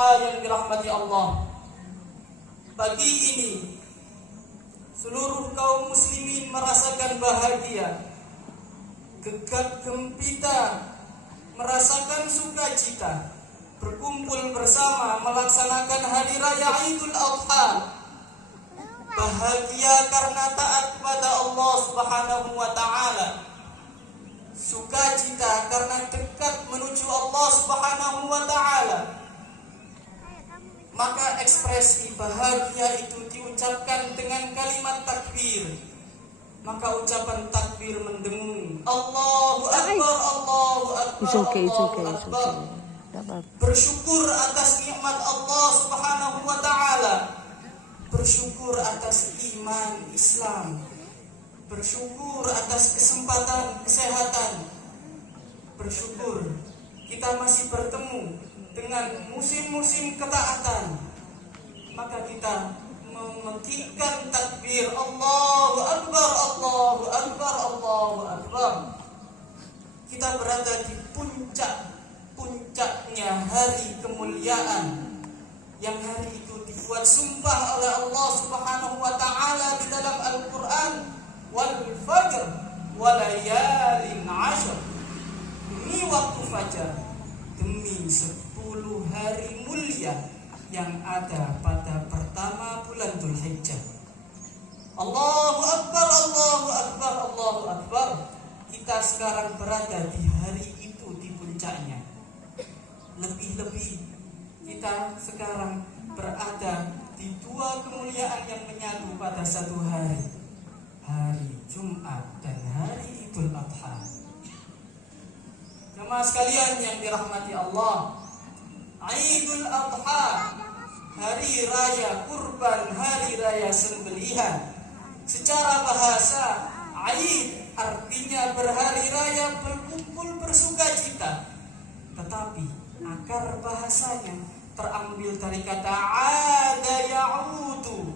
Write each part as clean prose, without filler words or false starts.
Adha yang dirahmati Allah, pagi ini seluruh kaum muslimin merasakan bahagia, gegap gempita, merasakan sukacita, berkumpul bersama melaksanakan hari raya Idul Adha. Bahagia karena taat kepada Allah Subhanahu wa taala. Sukacita karena dekat menuju Allah Subhanahu wa taala. Maka ekspresi bahagia itu diucapkan dengan kalimat takbir. Maka ucapan takbir mendengung, Allahu Akbar, Allahu Akbar, Allahu Akbar. Bersyukur atas nikmat Allah Subhanahu wa taala. Bersyukur atas iman Islam, bersyukur atas kesempatan kesehatan, bersyukur kita masih bertemu dengan musim-musim ketaatan. Maka kita memekikkan takbir Allahu Akbar, Allahu Akbar, Allahu Akbar. Kita berada di puncaknya hari kemuliaan, yang hari itu dibuat sumpah oleh Allah Subhanahu wa taala di dalam Al-Qur'an, wal fajr wa layalin 'ashr. Demi waktu fajar, demi 10 hari mulia yang ada pada pertama bulan Dzulhijjah. Allahu Akbar, Allahu Akbar, Allahu Akbar. Kita sekarang berada di hari itu, di puncaknya. Lebih-lebih kita sekarang berada di dua kemuliaan yang menyatu pada satu hari, hari Jumat dan hari Idul Adha. Jemaah sekalian yang dirahmati Allah, Idul Adha, hari raya kurban, hari raya sembelihan. Secara bahasa, Aid artinya berhari raya, berkumpul, bersukacita. Tetapi akar bahasanya terambil dari kata ada ya'udu,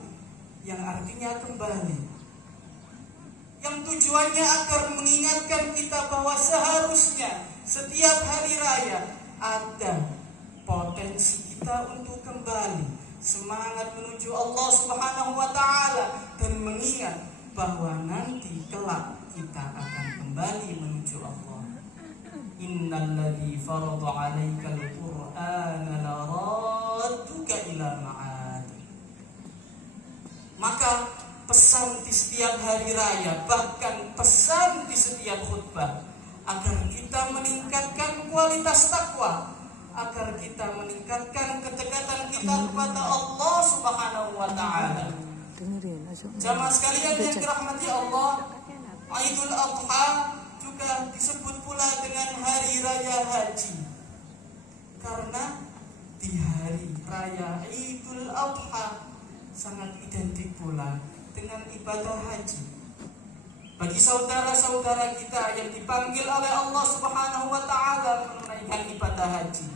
yang artinya kembali, yang tujuannya agar mengingatkan kita bahwa seharusnya setiap hari raya ada potensi kita untuk kembali, semangat menuju Allah Subhanahu wa taala, dan mengingat bahwa nanti kelak kita akan kembali menuju Allah. Innalladzi farada 'alaikal Qur'ana laradduka ila ma'ad. Maka pesan di setiap hari raya, bahkan pesan di setiap khutbah, agar kita meningkatkan kualitas takwa, agar kita meningkatkan kedekatan kita kepada Allah Subhanahu wa taala. Jamaah sekalian yang dirahmati Allah, Idul Adha juga disebut pula dengan hari raya haji, karena di hari raya Idul Adha sangat identik pula dengan ibadah haji. Bagi saudara-saudara kita yang dipanggil oleh Allah Subhanahu wa taala menunaikan ibadah haji,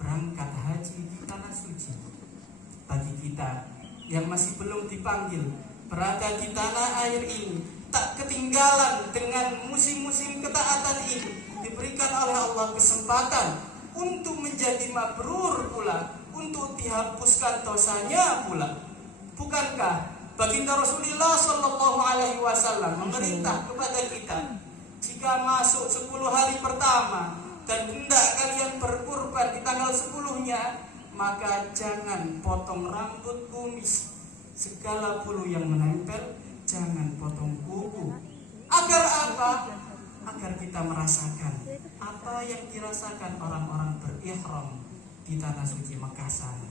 berangkat haji di tanah suci. Bagi kita yang masih belum dipanggil, berada di tanah air ini, tak ketinggalan dengan musim-musim ketaatan ini, diberikan oleh Allah kesempatan untuk menjadi mabrur pula, untuk dihapuskan dosanya pula. Bukankah baginda Rasulullah Shallallahu Alaihi Wasallam memerintah kepada kita, jika masuk 10 hari pertama dan hendak kalian berkurban di tanggal 10-nya, maka jangan potong rambut, kumis, segala bulu yang menempel, jangan potong kuku. Agar apa? Agar kita merasakan apa yang dirasakan orang-orang berihram di tanah suci Makkah sana.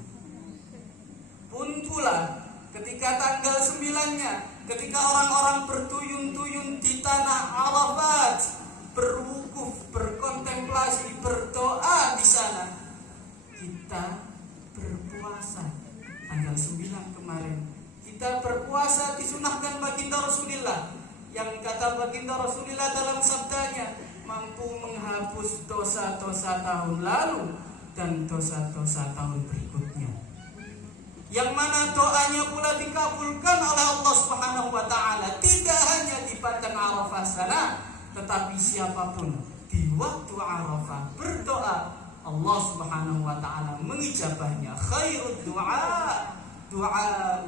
Pun pula ketika tanggal 9-nya, ketika orang-orang bertuyun-tuyun di tanah Arafat, berwukuf, berkontemplasi, berdoa di sana, kita berpuasa tanggal 9 kemarin. Kita berpuasa disunahkan baginda Rasulullah, yang kata baginda Rasulullah dalam sabdanya, mampu menghapus dosa-dosa tahun lalu dan dosa-dosa tahun berikutnya. Yang mana doanya pula dikabulkan oleh Allah Subhanahu wa taala, tidak hanya di padang Arafah sana, tetapi siapapun di waktu Arafah berdoa, Allah Subhanahu wa taala mengijabahnya. Khairud doa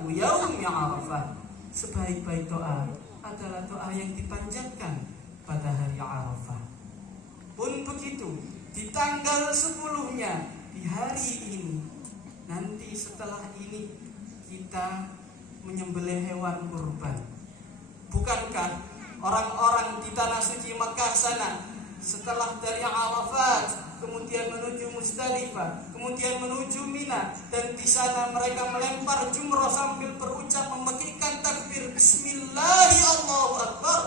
yaumi Arafah. Sebaik-baik doa adalah doa yang dipanjatkan pada hari Arafah. Pun begitu, di tanggal 10-nya, di hari ini, nanti setelah ini kita menyembelih hewan kurban. Bukankah orang-orang di tanah suci Makkah sana setelah dari Arafat kemudian menuju Muzdalifah, kemudian menuju Mina, dan di sana mereka melempar jumrah sambil berucap memekikkan takbir Bismillahi Allahu Akbar.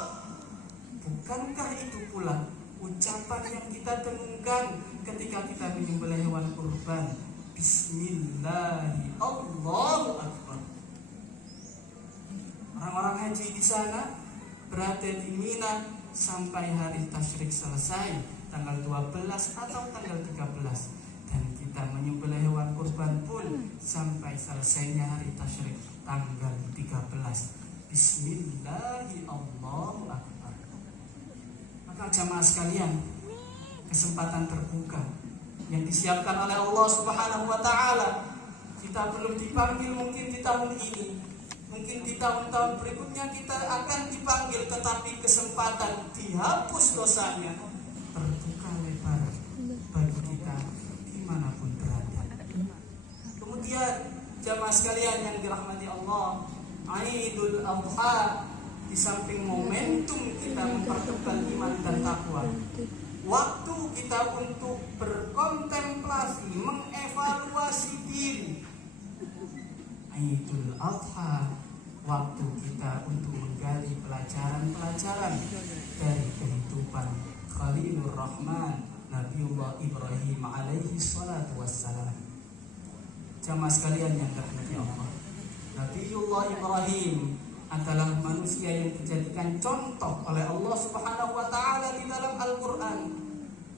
Bukankah itu pula ucapan yang kita dengungkan ketika kita menyembelih hewan kurban? Bismillahi Allahu Akbar. Orang-orang haji di sana berada di Mina sampai hari tasyrik selesai, tanggal 12 atau tanggal 13, dan kita menyembelih hewan kurban pun sampai selesainya hari tasyrik tanggal 13. Bismillahi Allahu Akbar. Maka jamaah sekalian, kesempatan terbuka yang disiapkan oleh Allah Subhanahu wa taala. Kita belum dipanggil mungkin di tahun ini, mungkin di tahun-tahun berikutnya kita akan dipanggil, tetapi kesempatan dihapus dosanya terbuka lebar bagi kita dimanapun berada. Kemudian jamaah sekalian yang dirahmati Allah, Idul Adha, di samping momentum kita mempertebal iman dan takwa, waktu kita untuk berkontemplasi, mengevaluasi diri. Idul Adha, waktu kita untuk menggali pelajaran-pelajaran dari kehidupan Khalilur Rahman Nabiullah Ibrahim alaihi salatu wassalam. Jamaah sekalian yang dirahmati Allah, Nabiullah Ibrahim adalah manusia yang dijadikan contoh oleh Allah Subhanahu wa taala di dalam Al-Qur'an,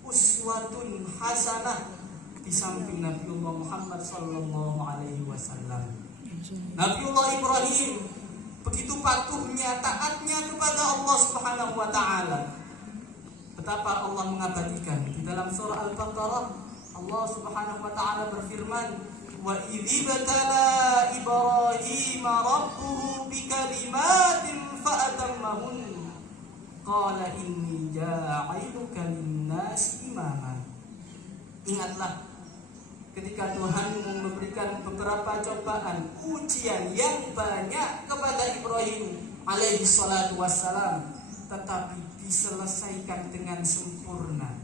uswatun hasanah di samping Nabiullah Muhammad sallallahu alaihi wasallam. Nabiullah Ibrahim begitu patuhnya, taatnya kepada Allah Subhanahu wa taala. Betapa Allah mengabadikan di dalam surah Al-Baqarah, Allah Subhanahu wa taala berfirman, wa idzibtala Ibrahim rabbuhu bikalimatin fa'atammahun qala inni ja'iluka lin-nasi imama. Ingatlah ketika Tuhan memberikan beberapa cobaan, ujian yang banyak kepada Ibrahim alaihi salatu wassalam, tetapi diselesaikan dengan sempurna,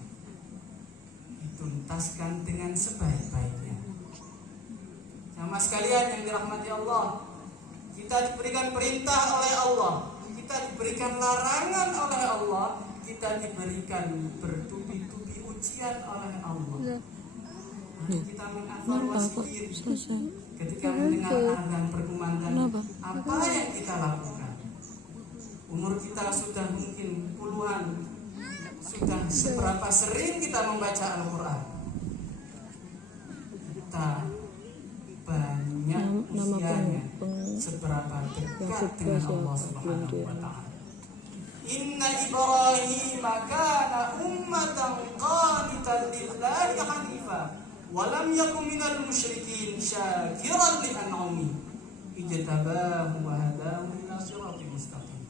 dituntaskan dengan sebaik-baiknya. Sama sekalian yang dirahmati Allah, kita diberikan perintah oleh Allah, kita diberikan larangan oleh Allah, kita diberikan bertubi-tubi ujian oleh Allah. Kita mengevaluasi diri ketika mendengar azan berkumandang, apa yang kita lakukan? Umur kita sudah mungkin puluhan, sudah seberapa sering kita membaca Al-Quran? Kita banyak usianya, seberapa dekat dengan Allah Subhanahu wa taala. Inna Ibrahim kana ummatan qanitan lillahi hanifan wa lam yakun minal musyrikin syakiran li an'ami ijtabahu wa hadahu ila siratal mustaqim.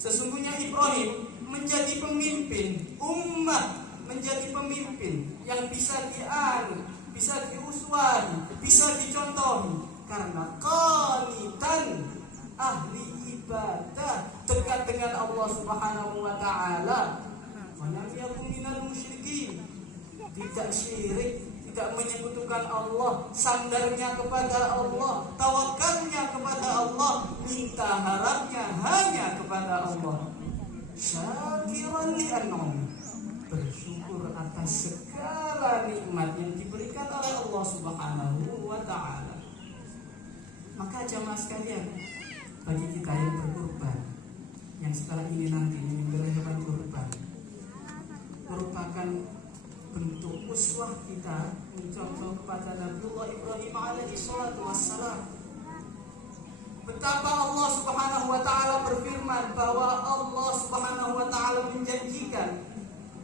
Sesungguhnya Ibrahim menjadi pemimpin ummah, menjadi pemimpin yang bisa dianu, bisa diuswani, bisa dicontohi karena qanitan, ahli ibadah, dekat dengan Allah Subhanahu wa taala. Wa lam yakun minal musyrikin, tidak syirik, tidak menyekutukan Allah, sandarnya kepada Allah, tawakalnya kepada Allah, minta harapnya hanya kepada Allah. Syakiran li an'ami, bersyukur atas segala nikmat yang diberikan oleh Allah Subhanahu wa taala. Maka jamaah sekalian, bagi kita yang berkurban, yang setelah ini nanti menyembelih hewan kurban, merupakan bentuk uswah kita, mencontoh kepada Nabiullah Ibrahim alaihi salatu wassalam. Betapa Allah Subhanahu wa taala berfirman bahwa Allah Subhanahu wa taala menjanjikan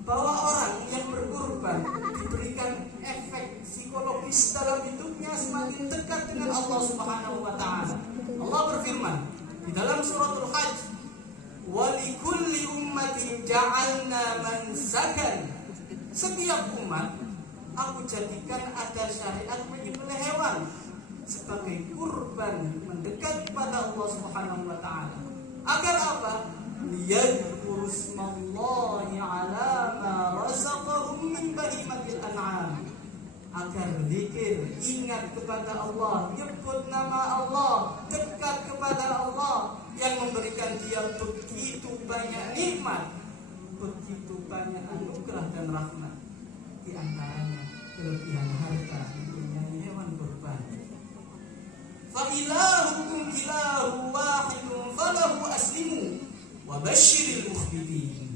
bahwa orang yang berkorban diberikan efek psikologis dalam hidupnya semakin dekat dengan Allah Subhanahu wa taala. Allah berfirman di dalam suratul Hajj, "Wa likulli ummatin ja'alna mansakan." Setiap umat aku jadikan ada syariat menyembelih hewan sebagai kurban mendekat kepada Allah Subhanahu wa taala. Agar apa? Liyadhkuru ismallahi ala ma razaqahum min bahimatil an'am. Agar zikir, ingat kepada Allah, nyebut nama Allah, dekat kepada Allah yang memberikan dia begitu banyak nikmat, begitu banyak anugerah dan rahmat. Di antaranya kelebihan harta mempunyai hewan kurban. Fa ilahukum ilahu wahidun falahu aslimu wa basyiril mukhbitin.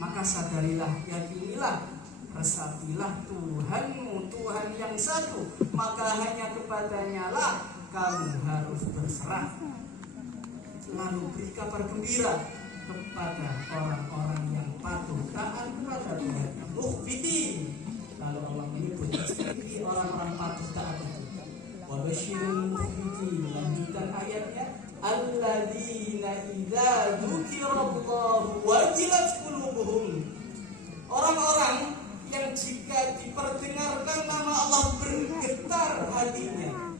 Maka sadarilah, yakinilah, resapilah Tuhanmu, Tuhan yang satu, maka hanya kepadanya lah kamu harus berserah. Lalu beri kabar gembira kepada orang-orang yang patuh taat kepada Tuhan. Mukhbitin. Lalu Allah menyebut sekali orang-orang patuh taat itu. Wa basyiril mukhbitin. Lanjutkan ayatnya, alladzina idza dzukirallahu wajilat qulubuhum. Orang-orang yang jika diperdengarkan nama Allah bergetar hatinya.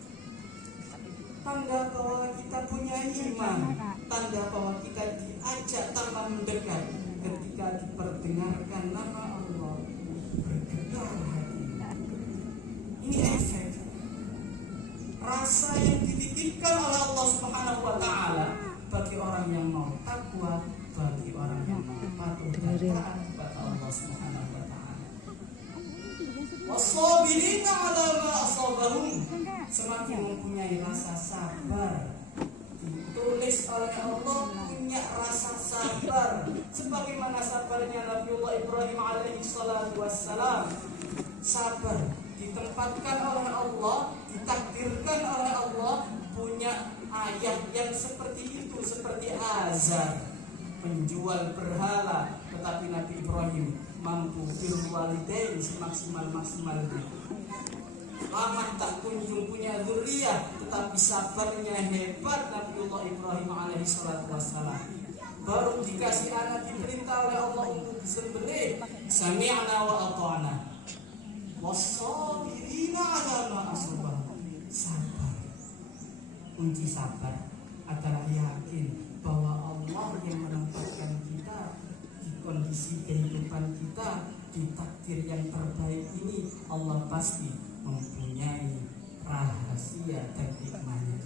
Tanda bahwa kita punya iman, tanda bahwa kita diajak tanpa mendekat. Ketika diperdengarkan nama Allah bergetar hatinya. Ini efek rasa yang dititipkan oleh Allah Subhanahu wa taala bagi orang yang mau takwa, bagi orang yang mau patuh dan taat kepada Allah Subhanahu wa taala. Wasabirina 'ala ma asabahum. Semakin mempunyai rasa sabar. Ditulis oleh Allah punya rasa sabar sebagaimana sabarnya Nabiullah Ibrahim alaihi salatu wassalam. Sabar ditempatkan oleh Allah, ditakdirkan oleh Allah punya ayah yang seperti itu, seperti Azar, penjual berhala, tetapi Nabi Ibrahim mampu birwalidain semaksimal-maksimalnya. Lama tak kunjung punya dzurriyyah, tetapi sabarnya hebat Nabiullah Ibrahim alaihi salatu wassalam. Baru dikasih anak diperintah oleh Allah untuk disembelih, sami'na wa ata'na. Wasabirina 'ala ma asabahum. Sabar. Kunci sabar adalah yakin bahwa Allah yang menempatkan kita di kondisi kehidupan kita, di takdir yang terbaik ini, Allah pasti mempunyai rahasia dan hikmahnya.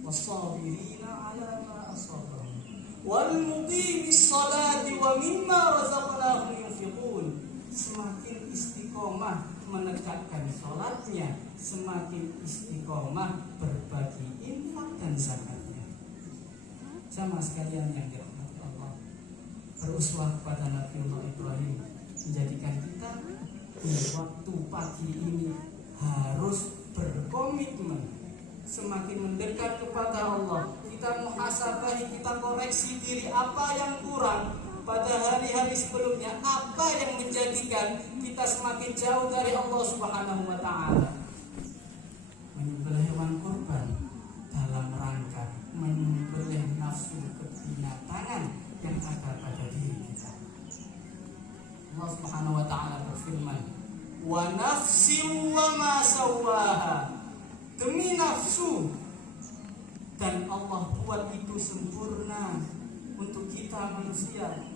Wasabirina 'ala ma asabahum wal muqimis salati wa mimma razaqnahum yunfiqun. Semakin istiqomah menegakkan sholatnya, semakin istiqomah berbagi infak dan zakatnya. Sama sekalian yang dirahmati Allah, beruswah kepada Nabiullah Ibrahim, menjadikan kita di waktu pagi ini harus berkomitmen semakin mendekat kepada Allah. Kita muhasabahi, kita koreksi diri apa yang kurang pada hari-hari sebelumnya, apa yang menjadikan kita semakin jauh dari Allah Subhanahu wa taala. Menyembelih hewan kurban dalam rangka menyembelih nafsu kebinatangan yang ada pada diri kita. Allah Subhanahu wa taala berfirman, "Wa nafsin wa ma sawwaha." Demi nafsu, dan Allah buat itu sempurna untuk kita manusia.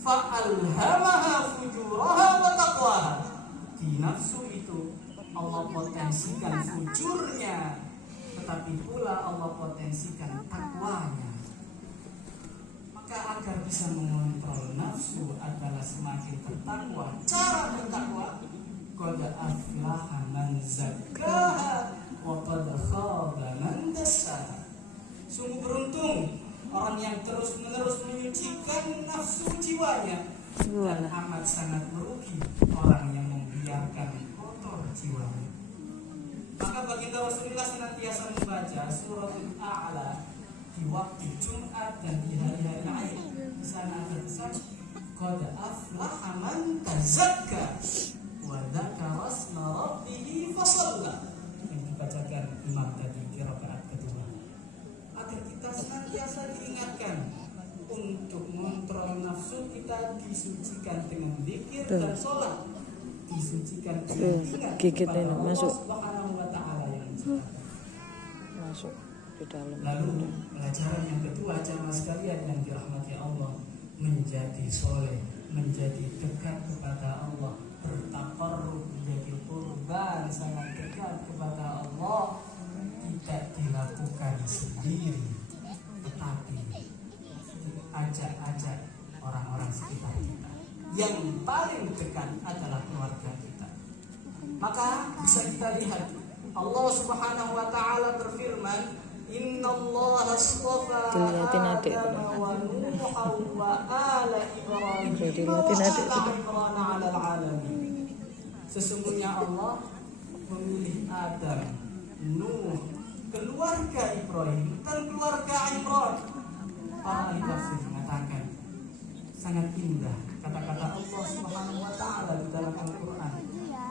Fa'alhamaha fujuraha wa taqwaha. Di nafsu itu Allah potensikan fujurnya, tetapi pula Allah potensikan takwanya. Maka agar bisa mengontrol nafsu adalah semakin bertakwa. Cara bertakwa, qad aflaha man zakkaha wa qad khaba man dassaha. Sungguh beruntung orang yang terus-menerus menyucikan nafsu jiwanya, dan amat sangat merugi orang yang membiarkan kotor jiwanya. Maka baginda Rasulullah senantiasa membaca surah Al-A'la di waktu Jumat dan di hari-hari Aid. Di sana ada pesan, qad aflaha man tazakka wa dzakara asma rabbih fasalla, yang dibacakan imam tadi di rakaat kedua, agar kita senantiasa diingatkan untuk mengontrol nafsu kita, disucikan dengan zikir dan sholat, disucikan dengan ingat kepada Allah Subhanahu wa Ta'ala yang menciptakan. Masuk di dalam. Lalu pelajaran yang kedua, jamaah sekalian yang dirahmati Allah, menjadi soleh, menjadi dekat kepada Allah, bertaqarrub, menjadi qurban, sangat dekat kepada Allah, tidak dilakukan sendiri, tetapi diajak-ajak orang-orang sekitar kita. Yang paling dekat adalah keluarga kita. Maka bisa kita lihat Allah Subhanahu wa Ta'ala berfirman, Innallaha astafa Adama wa Nuha wa ala Ibrahim wa ala Imran 'alal 'alamin. Sesungguhnya Allah memilih Adam, Nuh, keluarga Ibrahim dan keluarga Imran. Para ahli tafsir mengatakan sangat indah kata-kata Allah Subhanahu wa Ta'ala di dalam Al-Quran,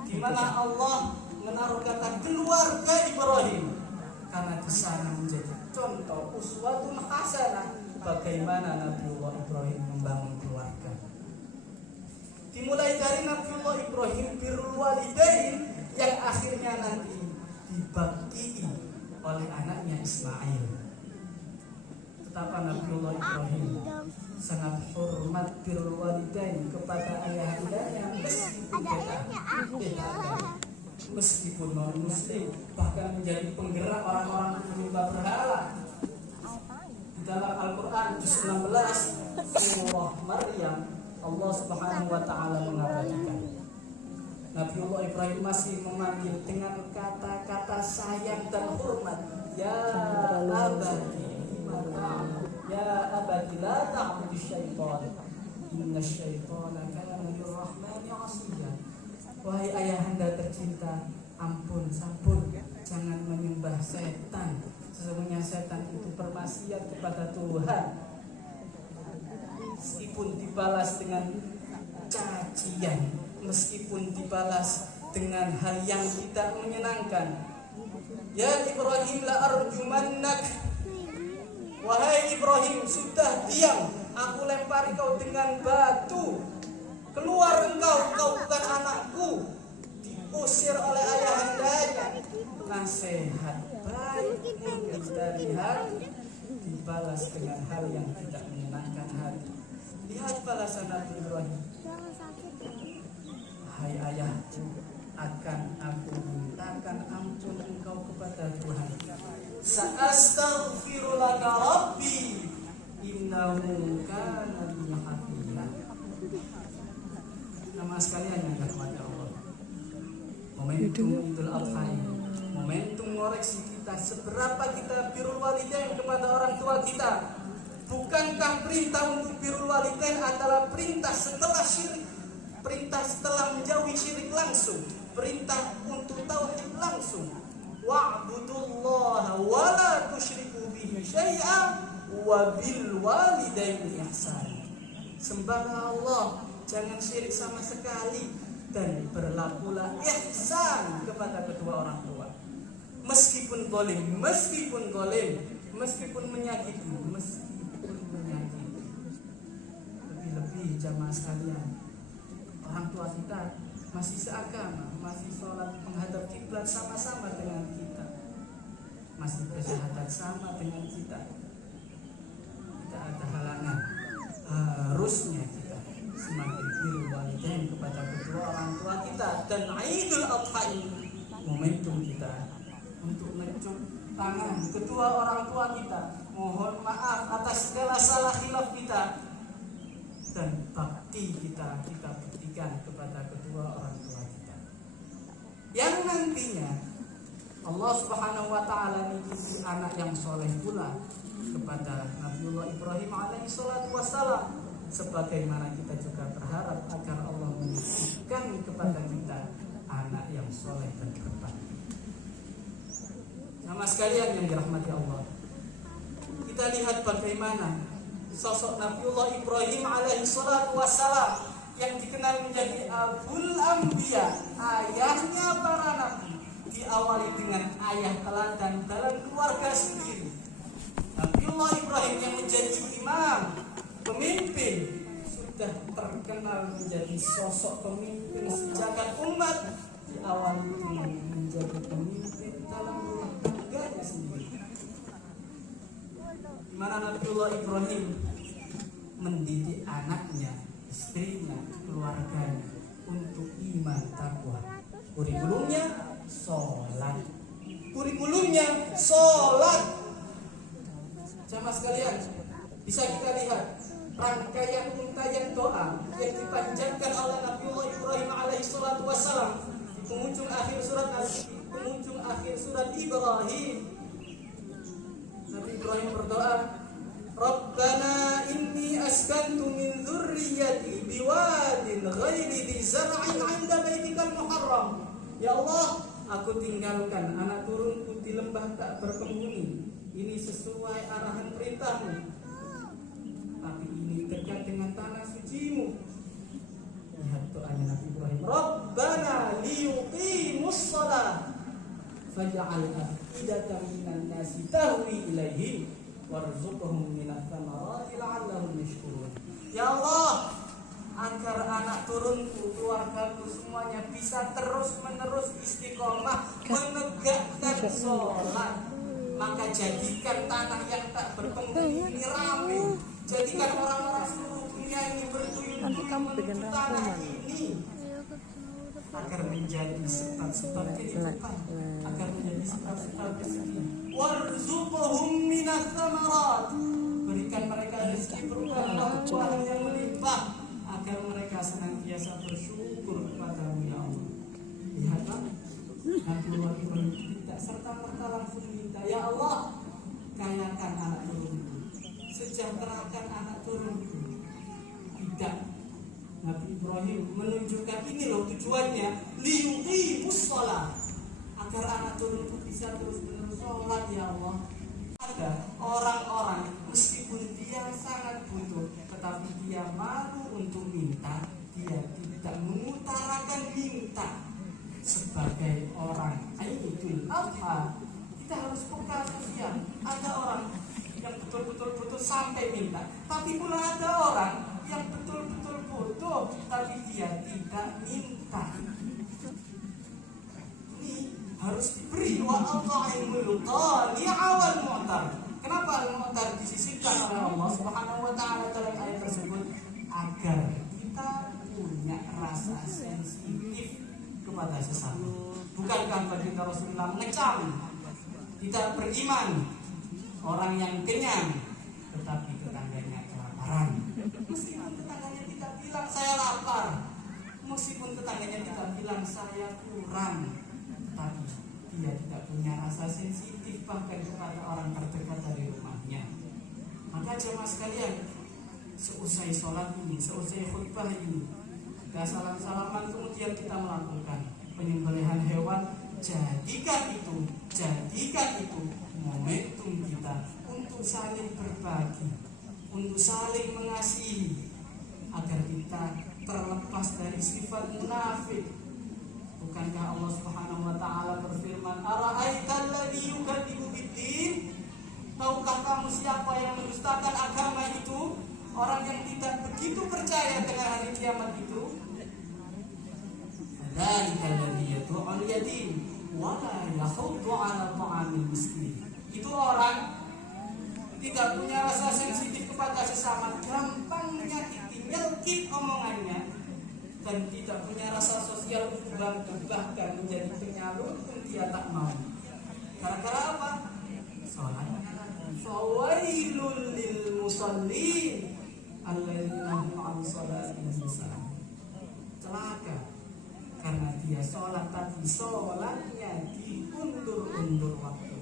di mana Allah menaruh kata keluarga Ibrahim karena di sana menjadi contoh uswatun hasanah bagaimana Nabiullah Ibrahim membangun keluarga. Dimulai dari Nabiullah Ibrahim birrul walidain yang akhirnya nanti dibakti oleh anaknya Ismail. Betapa Nabiullah Ibrahim sangat hormat birrul walidain kepada ayahandanya meskipun beda, meskipun non muslim, bahkan menjadi penggerak orang-orang penyembah berhala. Di dalam Al-Quran juz 16 surah Maryam, Allah Subhanahu wa Ta'ala mengabadikan Nabiullah Ibrahim masih memanggil dengan kata-kata sayang dan hormat, ya abadi ya abadi la ta'budu syaitan inna syaitana kana lirrahmani 'asiyya. Wahai ayahanda tercinta, ampun, sampun, jangan menyembah setan. Sesungguhnya setan itu bermaksiat kepada Tuhan. Meskipun dibalas dengan cacian, meskipun dibalas dengan hal yang tidak menyenangkan. Ya Ibrahim la arjumannak. Wahai Ibrahim, sudah diam, aku lempari kau dengan batu. Keluar engkau bukan anakku. Diusir oleh ayahandanya. Nasihat baik kita lihat dibalas dengan hal yang tidak menyenangkan hati. Lihat balasan Nabi Ibrahim. Hai ayahku, akan aku mintakan ampun engkau kepada Tuhan. Sa'astaghfiru laka rabbi innahu kana bi hafiya. Nama sekalian yang dirahmati Allah, momentum Idul Adha ini, momentum ngoreksi kita seberapa kita birrul walidain kepada orang tua kita. Bukankah perintah untuk birrul walidain adalah perintah setelah syirik, perintah setelah menjauhi syirik langsung, perintah untuk tauhid langsung. Wa'budullaha wa la tusyriku bihi syai'an wa bil walidaini ihsan. Sembahlah Allah, jangan syirik sama sekali, dan berlakulah ihsan kepada kedua orang tua. Meskipun zalim, meskipun menyakiti, Lebih-lebih jamaah sekalian, orang tua kita masih seagama, masih sholat menghadap kiblat sama-sama dengan kita, masih bersyahadat sama dengan kita. Tidak ada halangan, harusnya kita semakin birrul walidain kepada kedua orang tua kita. Dan Idul Adha ini momentum kita untuk mencup tangan kedua orang tua kita, mohon maaf atas segala salah khilaf kita, dan bakti kita buktikan kepada kedua orang tua kita, yang nantinya Allah Subhanahu wa Ta'ala mengikuti anak yang soleh pula kepada Nabiullah Ibrahim alaihi salatu wassalam, sebagaimana kita juga berharap agar Allah menitipkan kepada kita anak yang soleh dan berbakti. Sama sekalian yang dirahmati Allah, kita lihat bagaimana sosok Nabiullah Ibrahim alaihi salatu wassalam yang dikenal menjadi Abul Anbiya, ayahnya para nabi, diawali dengan ayah teladan dalam keluarga sendiri. Nabiullah Ibrahim yang menjadi imam, pemimpin, sudah terkenal menjadi sosok pemimpin sejagat umat, diawali dengan menjadi pemimpin dalam rumah tangganya sendiri. Di mana Nabiullah Ibrahim mendidik anaknya, istrinya, keluarganya untuk iman takwa. Kurikulumnya sholat. Kurikulumnya sholat. Jamaah sekalian, bisa kita lihat rangkaian untayan doa yang dipanjatkan oleh Nabiullah Ibrahim alaihi salatu wassalam di penghujung akhir surat Ibrahim. Nabi Ibrahim berdoa, Rabbana inni askantu min dzurriyyati biwadin ghairi dzi zar'in 'inda baitikal muharram. Ya Allah, aku tinggalkan anak turunku di lembah tak berpenghuni. Ini sesuai arahan perintahmu, tapi ini dekat dengan tanah sucimu. Lihat doanya Nabi Ibrahim, Rabbana liyuqimus shalah faj'al afidatan minan nasi tahwi ilaihi warzuqhum minats thamarati la'allahum yashkurun. Ya Allah, agar anak turunku, keluargaku semuanya bisa terus-menerus istiqomah menegakkan sholat, maka jadikan tanah yang tak berpenghuni ini ramai. Jadikan orang-orang seluruh dunia ini bertuyun-tuyun menuju tanah ini, agar menjadi sebab-sebab kehidupan, agar menjadi sebab-sebab rezeki. Warzuqhum minats tsamarat, berikan mereka rezeki berupa buah yang melimpah, agar mereka senantiasa bersyukur kepadamu ya Allah. Lihatlah, Nabiullah Ibrahim tidak serta-merta langsung minta, ya Allah, kayakan anak turunku, sejahterakan anak turunku. Tidak. Nabi Ibrahim menunjukkan ini loh tujuannya, liyuqimus shalah, agar anak turunku bisa terus-menerus sholat ya Allah. Ada orang-orang meskipun dia sangat butuh, tetapi dia malu untuk minta, dia tidak mengutarakan minta. Sebagai orang Idul Adha, kita harus peka sosial. Ada orang yang betul-betul butuh sampai minta, tapi pula ada orang yang betul-betul butuh tapi dia tidak minta. Ini harus diberi wa at'imul qani'a wal mu'tar. Kenapa al-mu'tar disisipkan oleh Allah Subhanahu wa taala dalam ayat tersebut? Agar kita punya rasa sensitif kepada sesama. Bukankah baginda Rasulullah mengecam tidak beriman orang yang kenyang tetapi tetangganya kelaparan? Meskipun tetangganya tidak bilang saya lapar, meskipun tetangganya tidak bilang saya kurang, tetapi dia tidak punya rasa sensitif bahkan kepada orang terdekat dari rumahnya. Maka jemaah sekalian, seusai sholat ini, seusai khutbah ini, kita salam-salaman, kemudian kita melakukan penyembelihan hewan. Jadikan itu momentum kita untuk saling berbagi, untuk saling mengasihi, agar kita terlepas dari sifat munafik. Bukankah Allah Subhanahu wa taala berfirman, "Ara'aital ladzi yukadzibu bid-din?" Tahukah kamu siapa yang mendustakan agama itu? Orang yang tidak begitu percaya dengan hari kiamat itu. Dzalikal ladzi yad'ul yatim wa la yahuddu 'ala ta'amil miskin. Itu orang tidak punya rasa sensitif kepada sesama, gampang menyakiti, nyelkit omongannya, dan tidak punya rasa sosial untuk bantu, bahkan menjadi penyalur pun dia tak mau. Gara-gara apa? Sholat. Fawailul lil musallin alladzina hum 'an sholatihim sahun. Celaka, karena dia sholat tapi sholatnya diundur-undur waktunya.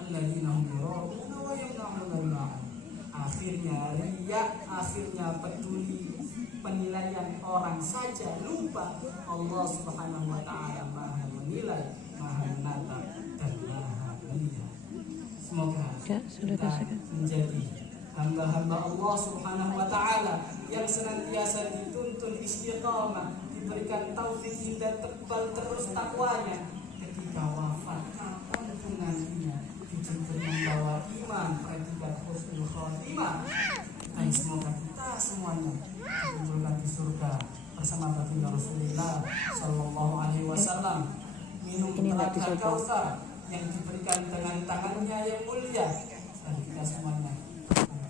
Alladzina hum yura'una wa yamna'una al-ma'un. Akhirnya riya, akhirnya peduli penilaian orang saja, lupa Allah Subhanahu wa taala Maha menilai, Maha menata, dan Maha melihat. Semoga kita menjadi hamba-hamba Allah Subhanahu wa taala yang senantiasa dituntun istiqamah, diberikan taufik hingga tebal terus takwanya, ketika wafat kapanpun nantinya diberi membawa iman, predikat husnul khotimah. Dan semoga kita semuanya dikumpulkan di surga bersama baginda Rasulullah Sallallahu Alaihi Wasallam, minum telaga Kautsar yang diberikan dengan tangannya yang mulia, dan kita semuanya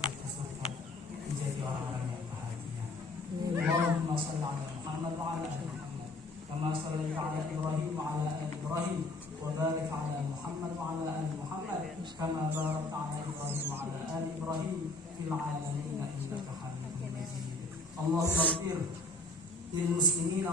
di surga menjadi orang-orang yang bahagia. Allahumma shalli ala Muhammad wa ala ali Muhammad kama shallaita ala Ibrahim wa ala ali Ibrahim wa barik ala Muhammad wa ala ali Muhammad kama barakta ala Ibrahim wa ala ali Ibrahim fil alamin innaka Hamidum Majid. Allahumma ighfir lil muslimin